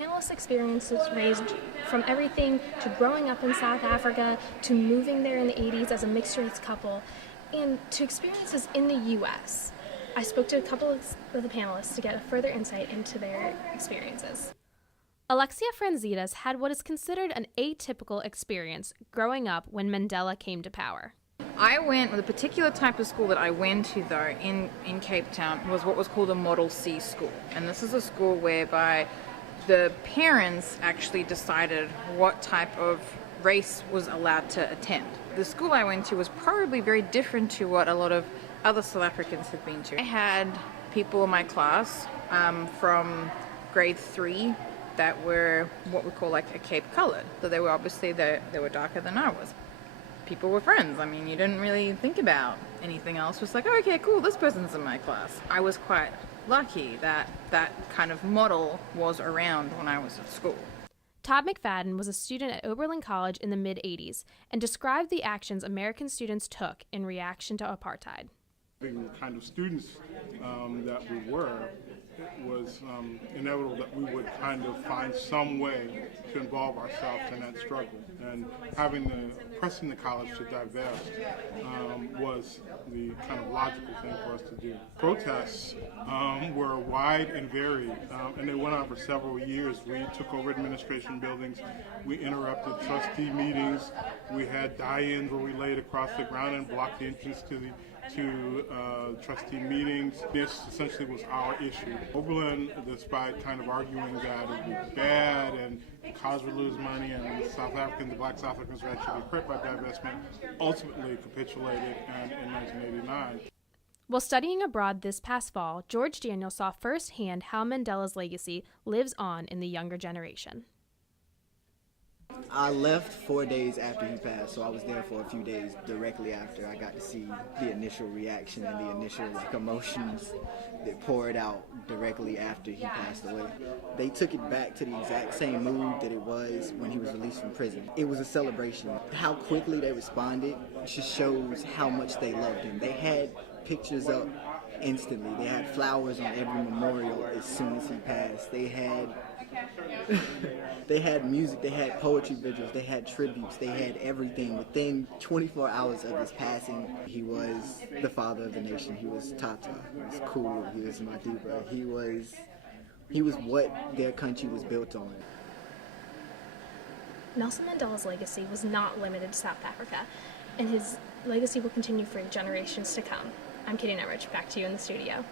panelists' experiences ranged from everything to growing up in South Africa, to moving there in the 80s as a mixed-race couple, and to experiences in the U.S. I spoke to a couple of the panelists to get a further insight into their experiences. Alexia Franzitas had what is considered an atypical experience growing up when Mandela came to power. I went, the particular type of school that I went to though in Cape Town was what was called a Model C school. And this is a school whereby the parents actually decided what type of race was allowed to attend. The school I went to was probably very different to what a lot of other South Africans have been to. I had people in my class from grade 3 that were what we call like a Cape colored. So they were obviously, they were darker than I was. People were friends. I mean, you didn't really think about anything else. Just like, oh, okay, cool, this person's in my class. I was quite lucky that that kind of model was around when I was at school. Todd McFadden was a student at Oberlin College in the mid-'80s and described the actions American students took in reaction to apartheid. Being the kind of students that we were, it was inevitable that we would kind of find some way to involve ourselves in that struggle. And pressing the college to divest was the kind of logical thing for us to do. Protests were wide and varied, and they went on for several years. We took over administration buildings, we interrupted trustee meetings, we had die-ins where we laid across the ground and blocked the entrance to trustee meetings. This essentially was our issue. Oberlin, despite kind of arguing that it would be bad and the college would lose money and the black South Africans would actually be hurt by divestment, ultimately capitulated in 1989. While studying abroad this past fall, George Daniel saw firsthand how Mandela's legacy lives on in the younger generation. I left 4 days after he passed, so I was there for a few days directly after. I got to see the initial reaction and the initial emotions that poured out directly after he passed away. They took it back to the exact same mood that it was when he was released from prison. It was a celebration. How quickly they responded just shows how much they loved him. They had pictures up instantly. They had flowers on every memorial as soon as he passed. They had music, they had poetry vigils, they had tributes, they had everything. Within 24 hours of his passing, he was the father of the nation. He was Tata, he was cool, he was Madiba, he was what their country was built on. Nelson Mandela's legacy was not limited to South Africa, and his legacy will continue for generations to come. I'm Katie Nemarich, back to you in the studio.